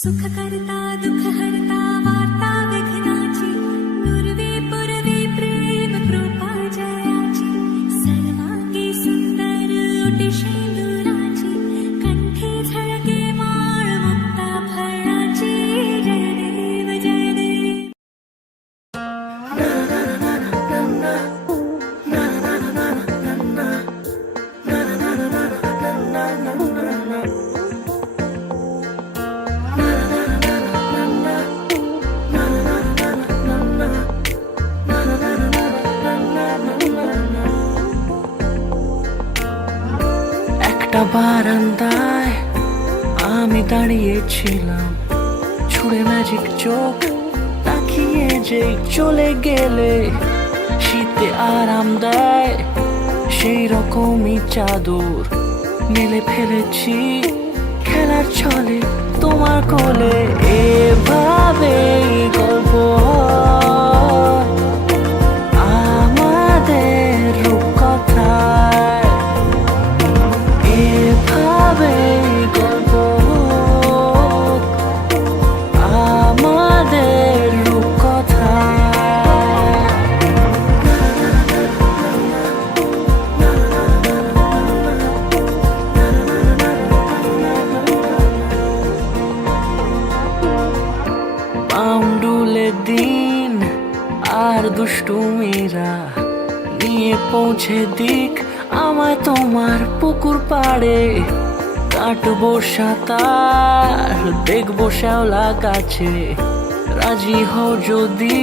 सुख करता दुख हरता वार्ता विघ्नाची पूर्वी पूर्वी प्रेम कृपा जयाची सर्वांगी सुंदर ओटी शेंदुराची कंठी झळके माळ मुक्ता फळाची जय देव जय देव. একটা বারান্দায় আমি দাঁড়িয়েছিলাম, ছুঁড়ে ম্যাজিক চোখ তাকিয়ে যে চলে গেলে শীতে আরাম দেয় সেই রকমই চাদর মেলে ফেলেছি খেলার ছলে তোমার কোলে। এভাবেই গল্প হয় আমাদের রূপকথায়, এভাবেই গল্প হোক আমাদের রূপকথায়। পাউন্ডুলে দিন আর দুষ্টুমিরা নিয়ে পৌঁছে দিক আমায় তোমার পুকুর পাড়ে। কাটবো সাঁতার দেখবো শ্যাওলা গাছে, রাজি হও যদি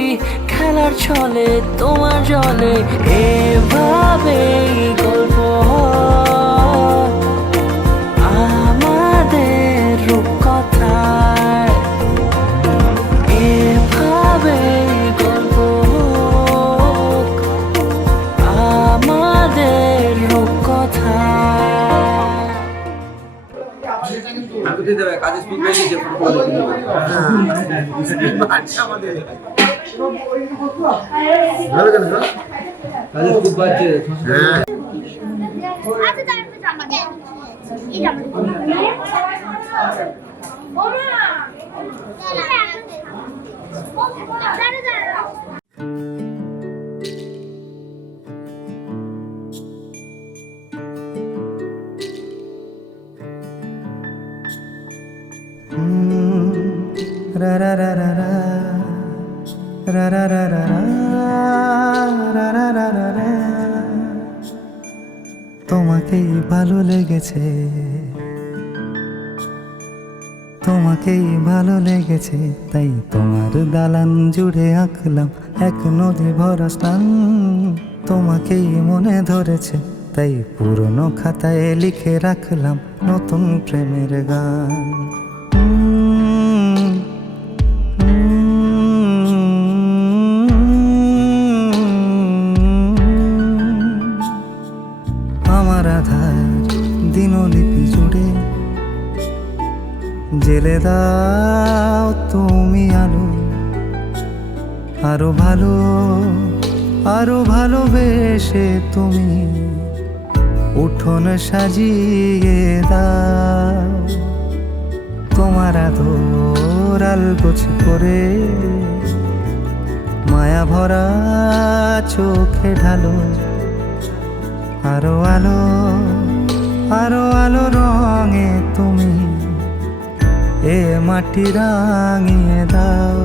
খেলার ছলে তোমার জলে। এভাবেই গল্প হয় আমাদের রূপকথায়, এভাবেই গল্প হোক আমাদের রূপকথায়। কাজে স্কুল পেয়ে গেছে কাজে স্কুল পাচ্ছে। ra ra ra ra ra ra ra ra ra ra ra ra ra ra। তোমাকেই ভালো লেগেছে, তোমাকেই ভালো লেগেছে, তাই তোমার দালান জুড়ে আঁকলাম এক নদী ভরা স্থান। তোমাকেই মনে ধরেছে, তাই পুরনো খাতায় লিখে রাখলাম নতুন প্রেমের গান। আমার আধার দিনলিপি জুড়ে জেলে দাও তুমি আলো, আরো ভালো আরো ভালোবেসে তুমি উঠোন সাজিয়ে দাও। তোমার আদর আলগোছ করে মায়া ভরা চোখে ঢালো, আরো আলো আরো আলো রঙে তুমি এ মাটি রাঙিয়ে দাও।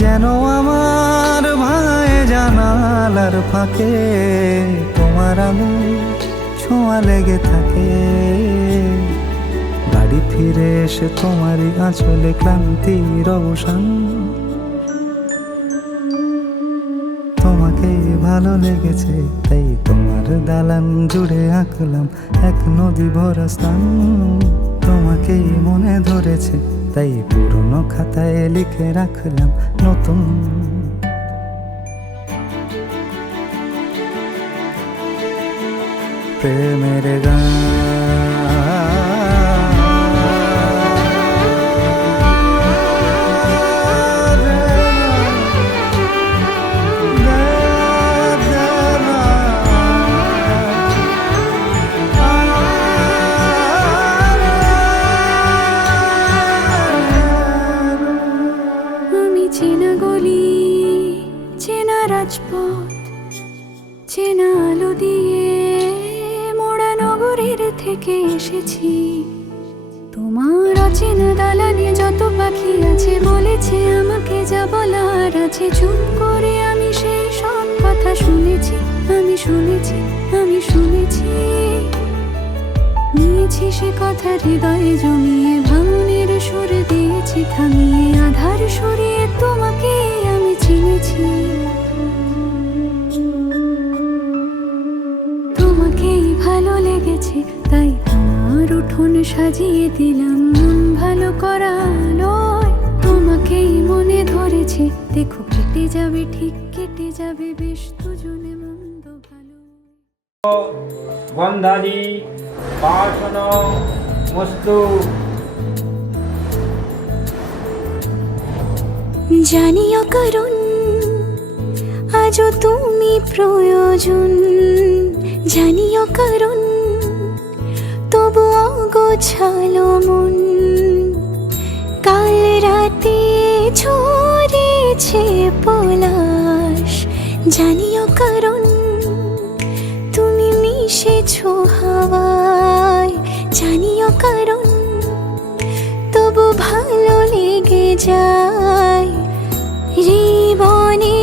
যেন আমার ভাই জানালার ফাঁকে তোমার আলো ছোঁয়া লেগে থাকে। বাড়ি ফিরে এসে তোমারই আঁচলে ক্লান্তির অবসান। তোমাকে ভালো লেগেছে, তাই তোমার দালান জুড়ে আঁকলাম এক নদী ভরা স্থান। তোমাকেই মনে ধরেছে, তাই পুরনো খাতায় লিখে রাখলাম নতুন প্রেমের গান। যত পাখি আছে বলেছে আমাকে যা বলার আছে, চুপ করে আমি সেই সব কথা শুনেছি, আমি শুনেছি, আমি শুনেছি। নিয়েছি সে কথা হৃদয়ে জমিয়ে, ভাঙনের সুর দিয়েছি থামিয়ে, আধার সরিয়ে তোমাকে আমি চিনেছি। তোমাকেই ভালো লেগেছে তাই আমার উঠোন সাজিয়ে দিলাম মন ভালো করা আলোয়। তোমাকেই মনে ধরেছে, দেখো কেটে যাবে, ঠিক কেটে যাবে বেশ দুজনে মন্দ ভালো। গন্ধাদি বাসন মস্তু। জানিও কারণ আজও তুমি প্রয়োজন, জানিও কারণ তবু অগোছালো মন। কাল রাতে ঝরেছে পলাশ, জানিও কারণ তুমি মিশেছো হাওয়ায়, জানিও কারণ তবু ভালো লেগে যায়। জীবনে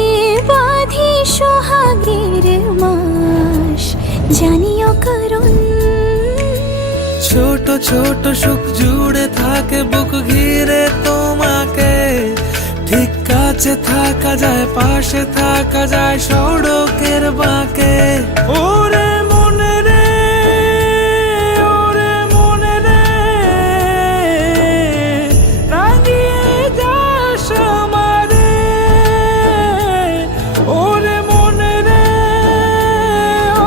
বাঁধি সোহাগের মাস, জানিও কারণ ছোট ছোট সুখ জুড়ে থাকে বুক ঘিরে তোমাকে, ঠিক কাছে থাকা যায়, পাশে থাকা যায় সড়কের বাঁকে। ওরে মনে রে, ওরে মনে রে, রাঙিয়ে যাস আমারে। ওরে মনে রে,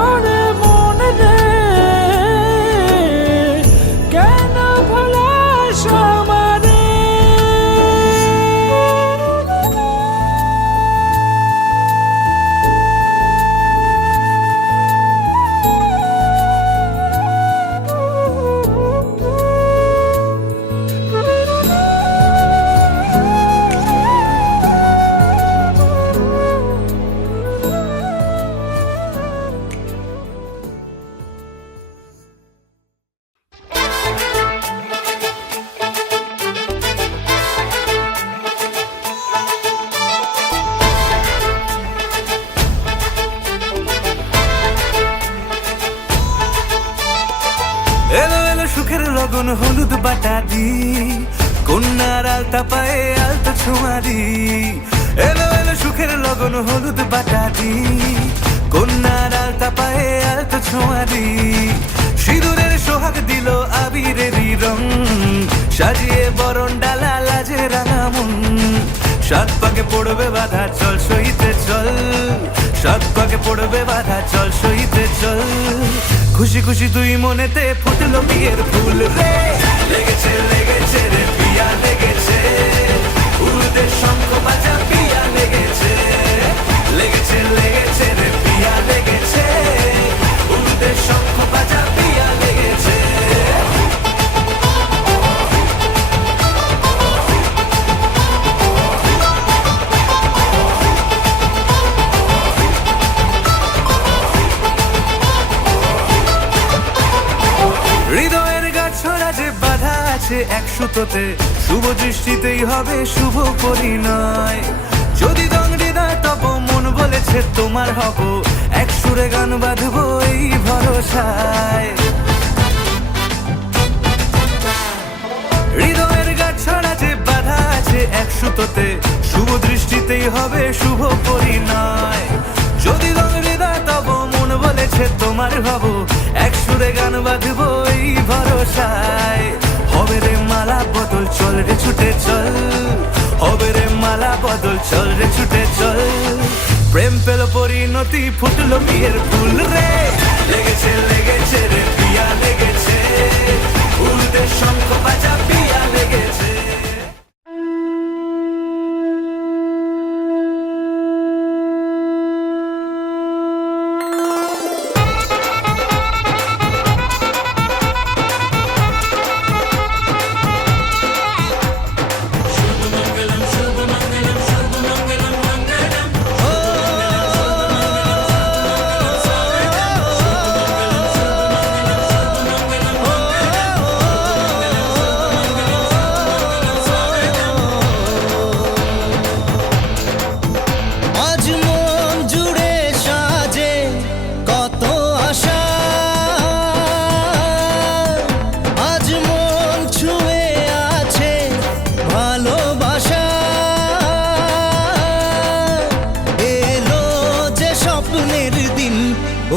ওরে মনে রে, কেন ভোলাস আমারে। এলো এলো সুখের লগন হলুদ বাটা দি, কন্যার আলতা পায়ে আলতা ছোঁয়া দি। এলো এলো সুখের লগন হলুদ বাটা দি, কন্যার আলতা পায়ে আলতা ছোঁয়া দি। সিঁদুরের সোহাগ দিল আবিরেরই রং, সাজিয়ে বরণ ডালা লাজে রাঙা মন। সাত পাকে পড়বে বাধা চল সইতে চল, সাত পাকে পড়বে বাধা চল সইতে চল। খুশি খুশি দুই মনেতে ফুটলো বিয়ের ফুল রে, লেগেছে লেগেছে রে পিয়া লেগেছে, উড়তে শঙ্খ বাজা পিয়া লেগেছে, লেগেছে লেগেছে রে পিয়া লেগেছে, উড়তে শঙ্খ বাজা পিয়া লেগেছে। হৃদয়ের গাছড়া যে বাধা আছে এক সুতোতে, শুভ দৃষ্টিতেই হবে শুভ পরিণয়। যদি দংড়ি না তব মন বলেছে তোমার হব, এক সুরে গান বাঁধবো এই ভরসায়। হৃদয়ের গাছড়া যে বাধা আছে এক সুতোতে, শুভ দৃষ্টিতেই হবে শুভ পরিণয়। যদি দংড়ি না তব মন বলেছে তোমার হব, এক সুরে গান বাঁধবো এই ভরসায়। হবে রে মালা বদল চল রে ছুটে চল, হবে রে মালা বদল চল রে ছুটে চল। প্রেম পেল পরিণতি ফুটলো বিয়ের ফুল রে, লেগেছে লেগেছে রে পিয়া লেগেছে, উড়তে শঙ্খ বাজা পিয়া লেগেছে।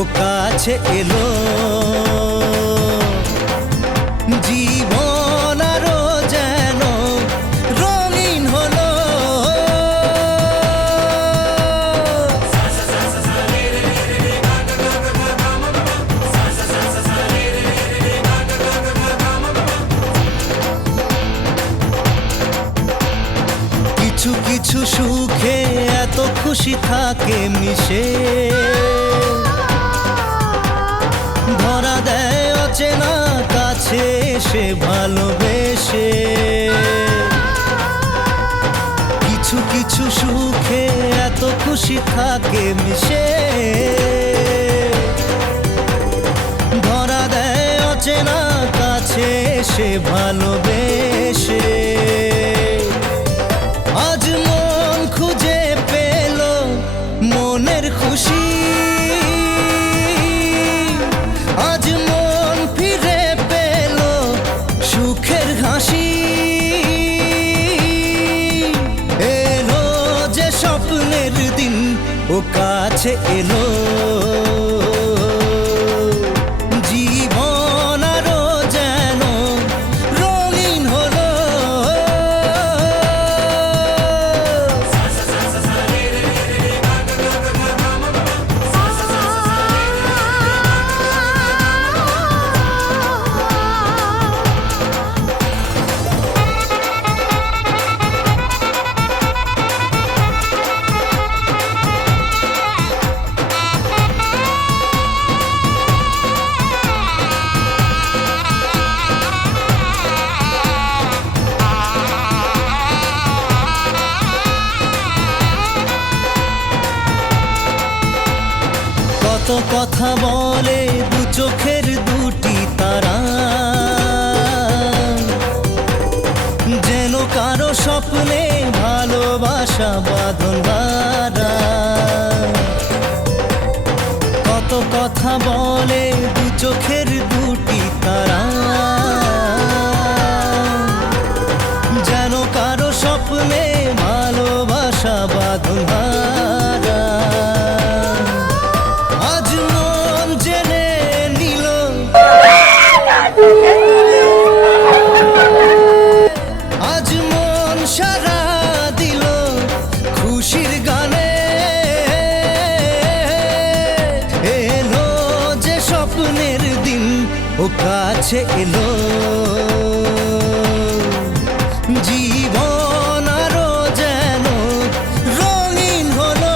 ও কাছে এলো, জীবন আরো যেন রঙিন হলো। কিছু কিছু সুখে এত খুশি থাকে মিশে, ধরা দেয় অচেনা কাছে এসে ভালোবেসে। কিছু কিছু সুখে এত খুশি থাকে মিশে, ধরা দেয় অচেনা কাছে এসে ভালোবেসে। আজ মন খুঁজে পেল মনের খুশি, আজ মন ফিরে পেল সুখের হাসি। এলো যে স্বপ্নের দিন, ও কাছে এলো, জীবন আরো যেন রঙিন হলো। কত কথা বলে দু চোখের দুটি তারা, যেন কারো স্বপ্নে ভালোবাসা বাঁধন হারা। কত কথা বলে দু চোখের দুটি তারা, যেন কারো স্বপ্নে ভালোবাসা বাঁধন হারা। আজ মন জেনে নিল, আজ মন সারা দিল খুশির গানে। এলো যে স্বপ্নের দিন, ও কাছে এলো, জীবন আরো যেন রঙিন হলো।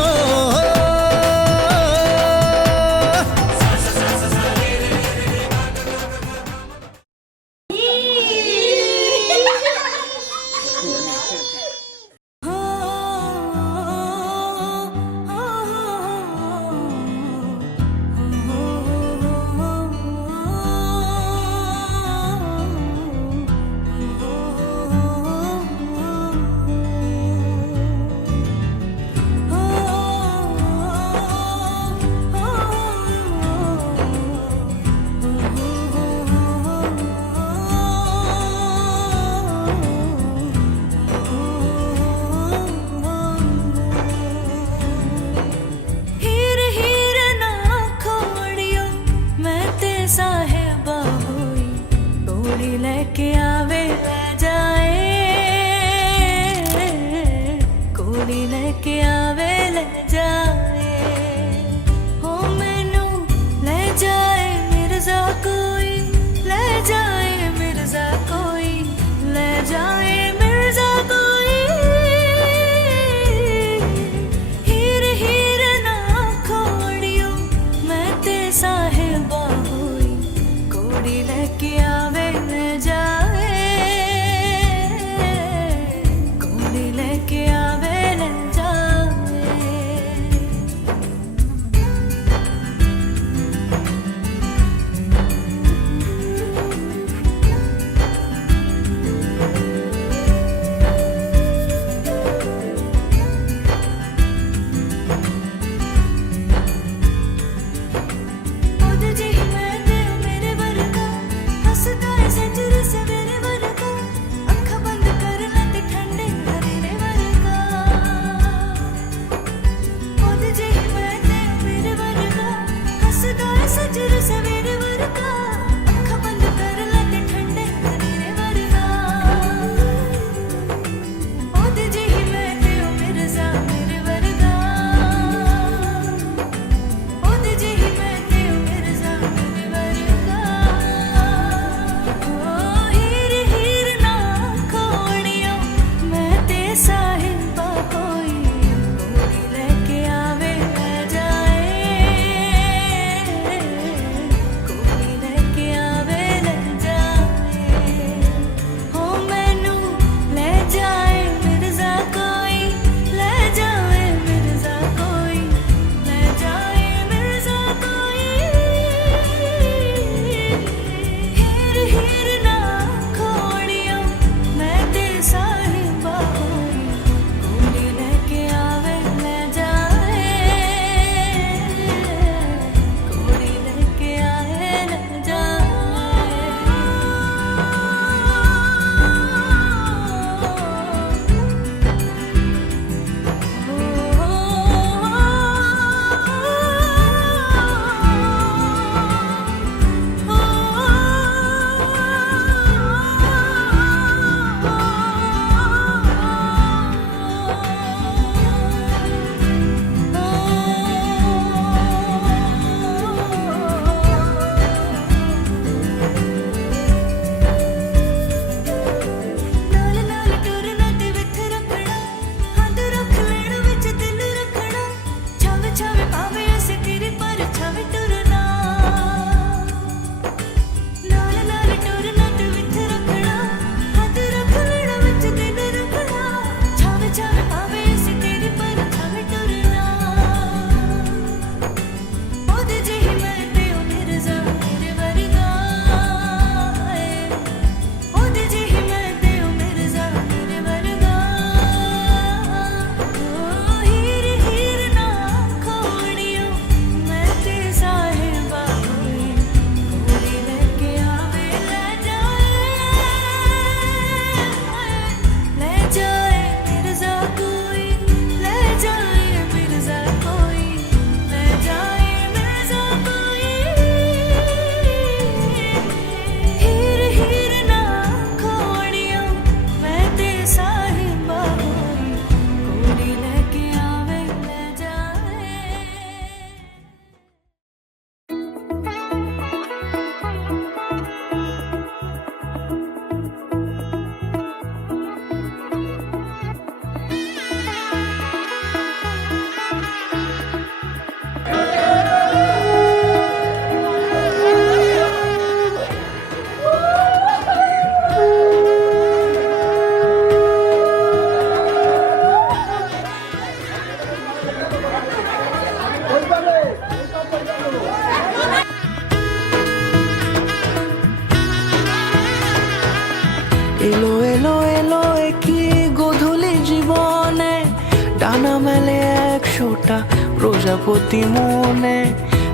প্রজাপতি মনে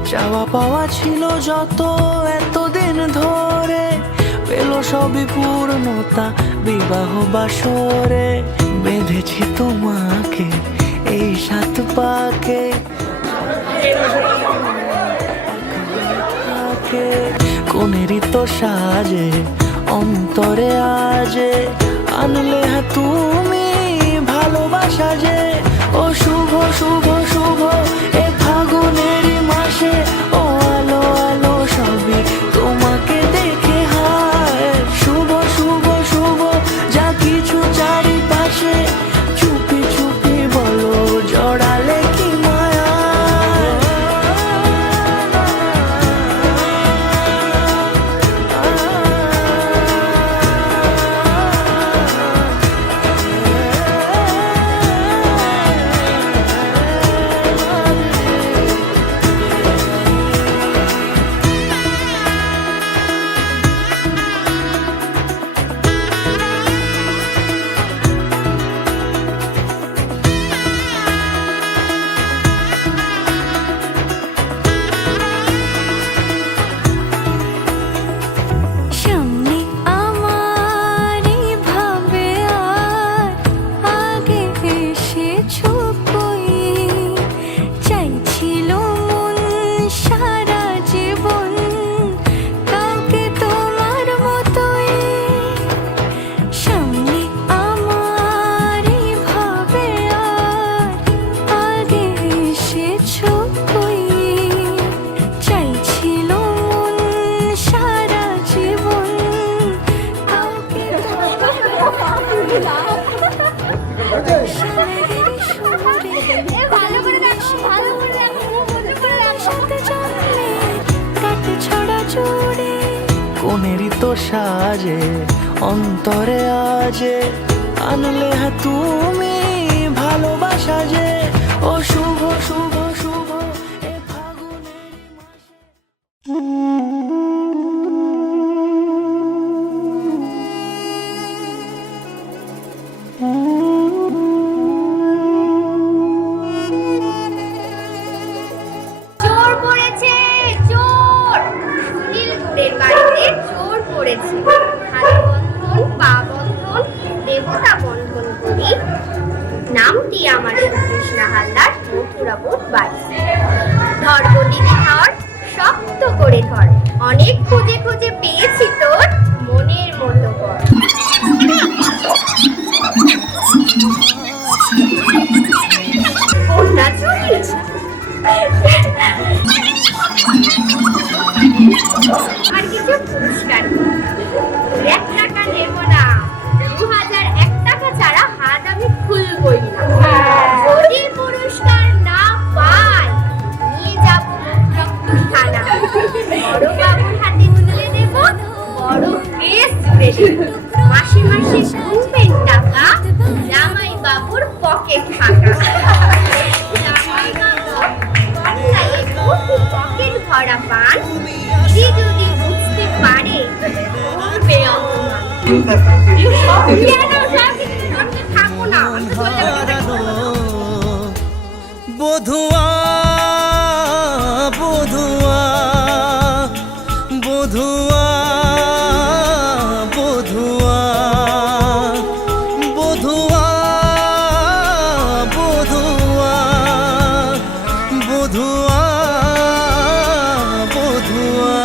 চাওয়া পাওয়া ছিল যত এতদিন ধরে, পেল সবই পূর্ণতা বিবাহ বাসরে। বেঁধেছি তোমাকে এই 7 পাকে, কোনেরই তো সাজে অন্তরে আজে, আনলে তুমি ভালোবাসা যে। ও শুভ শুভ শুভ এ ফাগুনেরই মাসে, ও আলো আলো সবই তোমাকে দেখে হায়। শুভ শুভ শুভ যা কিছু চারিপাশে, চুপি চুপি বলো জড়ালে কি মায়া। সামনে আমার ভাবে আর আগে এসেছো কই, চাইছিল মন সারা জীবন কাউকে তোমার মতোই। সামনে আমার ভাবে আর আগে এসেছো কই, চাইছিল মন সারা জীবন কাউকে কোনেরই তো সাজে অন্তরে আজে, আনলে তুমি ভালোবাসা যে। ও শুভ শুভ শুভ এ ফাগুনেরই মাসে। চোর পড়েছে, চোর! সুনীল গুড়ের বাড়িতে চোর পড়েছে। হাত বন্ধন, পা বন্ধন, দেবতা বন্ধন করি। নামটি আমার শ্রীকৃষ্ণা হালদার, মথুরাপুর বাড়ি। ধর দিদি ধর, শক্ত করে ধর, অনেক খুঁজে খুঁজে পেয়েছি তোর মনের মতো কর। কোনটা চুরি? আর কিছু পুরস্কার 1 টাকা নেব না, 2001 টাকা ছাড়া হাত আমি খুলবই না। যদি পুরস্কার না পাই নিয়ে যাব একটু থানা, বড় বাবুর হাতে তুলে দেব, বড় কেস জুড়ে দেব। মাসে মাসে গুনবেন টাকা, জামাই বাবুর পকেট ফাঁকা। জামাই বাবু পকেট ভরা পান, দিদি যদি বুঝতে পারে করবে অপমান। আমি তো থাকবো না, আমি তো চলে যাবো। বধুয়া বধুয়া বধুয়া বধুয়া বধুয়া বধুয়া বধুয়া বধুয়া।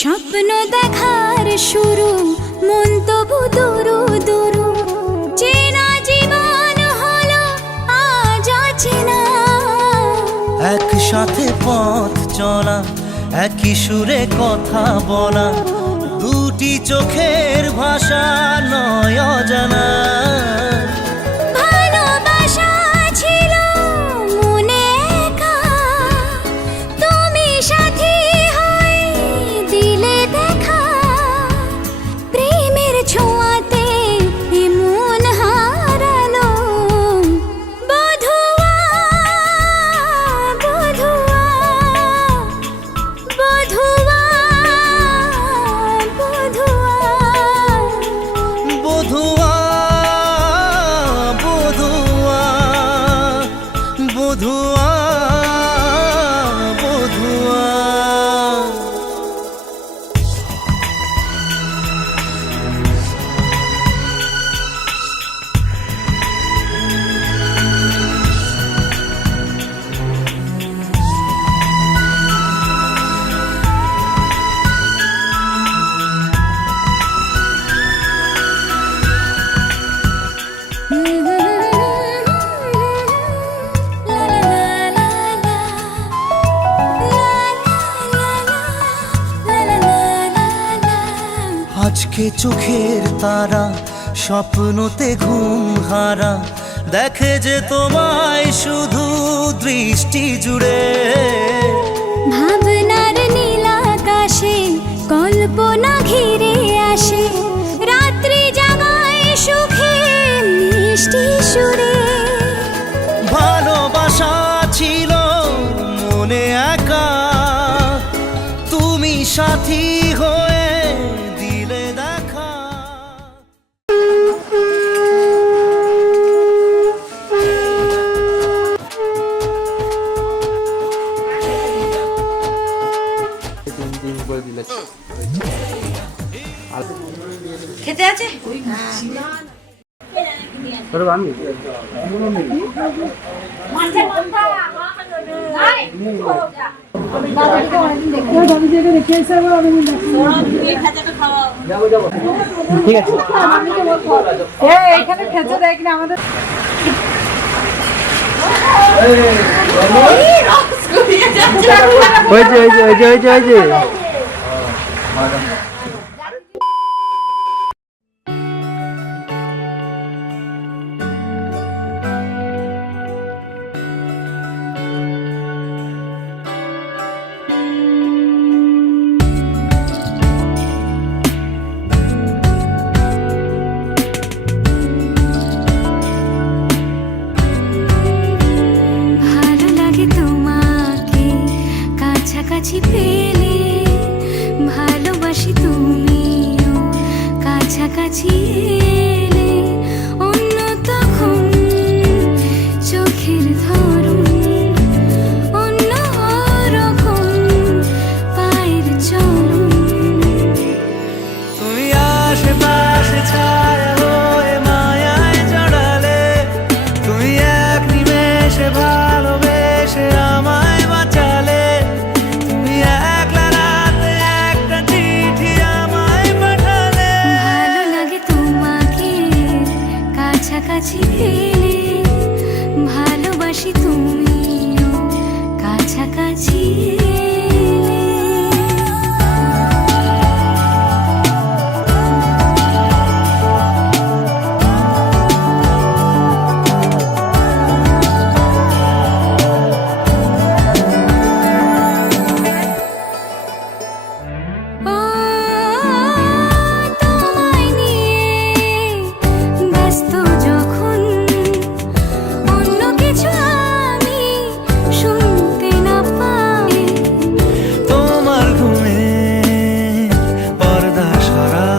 স্বপ্ন দেখার শুরু, মন তবু দুরু দুরু, চেনা জীবন হলো আজ অচেনা। একসাথে পথ চলা, একই সুরে কথা বলা, দুটি চোখের ভাষা নয় অজানা। ভালোবাসা আজকে চোখের তারা স্বপ্নতে ঘুম হারা দেখে যে তোমায় শুধু দৃষ্টি জুড়ে। ভাবনার নীল আকাশে কল্পনা ঘিরে আসে, রাত্রি জাগায় সুখে মিষ্টি সুরে। ভালোবাসা ছিল মনে একা, তুমি সাথী হয়ে দিলে দেখা। করে দিলে খেতে আছে আমি ঠিক আছে এখানে খেতে দেয় কিনা আমাদের হয়েছে ভালো লাগে তোমাকে কাছাকাছি পেলে, ভালোবাসি তুমিও কাছাকাছি এলে। অন্য তখন চোখের ধরন অন্য রকম পায়ের চরণ। তুমি আশেপাশে ছায়া হয়ে মায়ায় জড়ালে, তুমি এক নিমেষে ভালোবেসে আমায় বাঁচালে। তুমি একলা রাতে একটা চিঠি আমায় পাঠালে। ভালো লাগে তোমাকে কাছাকাছি পেলে, ভালোবাসি তুমিও কাছাকাছি এলে। ও তোমায় নিয়ে ব্যস্ত যখন, অন্য কিছু আমি শুনতে না পাই। তোমার ঘুমে পর্দা সরা,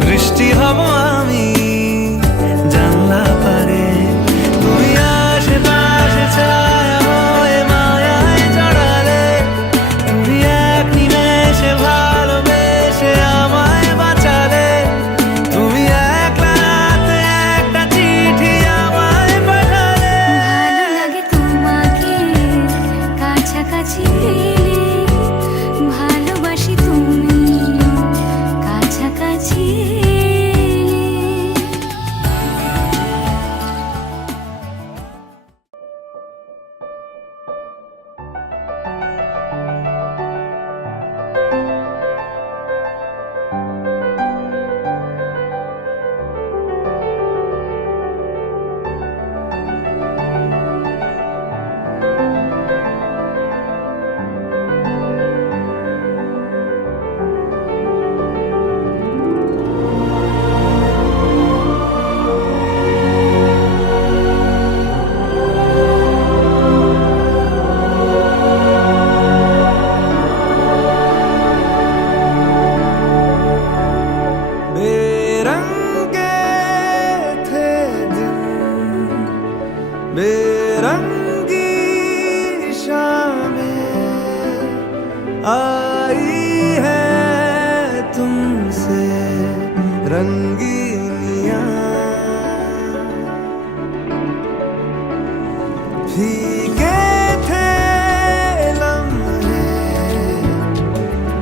বৃষ্টি হব আমি জানলা পারে। তুমি আশেপাশে ছায়া হয়ে মায়ায় জড়ালে, তুমি এক নিমেষে ভালোবেসে আমায় বাঁচালে। তুমি একলা রাতে একটা চিঠি আমায় পাঠালে। ভালো লাগে তোমাকে কাছাকাছি পেলে, ভালোবাসি তুমিও কাছাকাছি এলে। बेरंगे थे दिन, बेरंगी शामें आई है तुमसे रंगीनियां। फीके थे लम्हे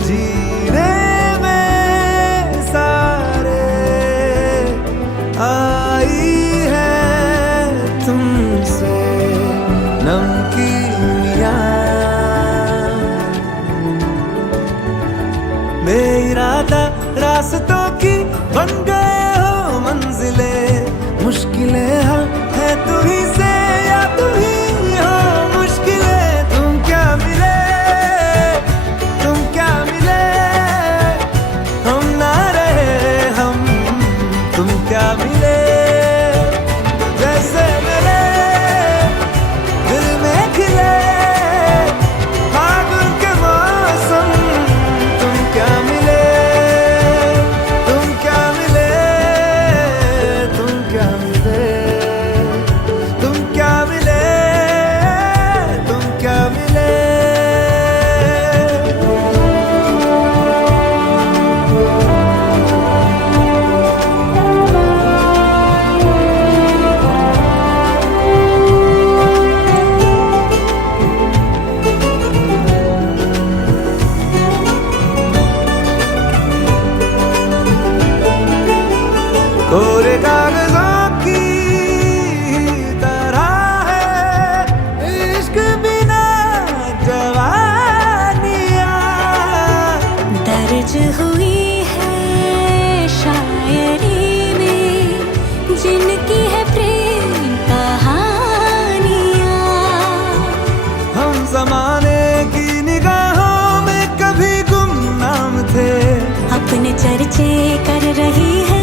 जीने में सारे, आई है तुमसे नमकीनियां। मेरा जाता रास्तों की बन गए हो मंजिलें मुश्किलें हल है तू ही से या तू ही हो मुश्किलें तुम क्या मिले हम ना रहे हम तुम क्या मिले जैसे मेरे दिल में खिले फागुन के मौसम तुम क्या मिले तुम क्या मिले तुम क्या मिले तुम क्या मिले तुम क्या मिले कोरे कागजों की तरह है इश्क बिना जवानियाँ दर्ज हुई है शायरी में जिनकी है प्रेम कहानियाँ हम जमाने की निगाहों में कभी गुमनाम थे अपने चर्चे कर रही है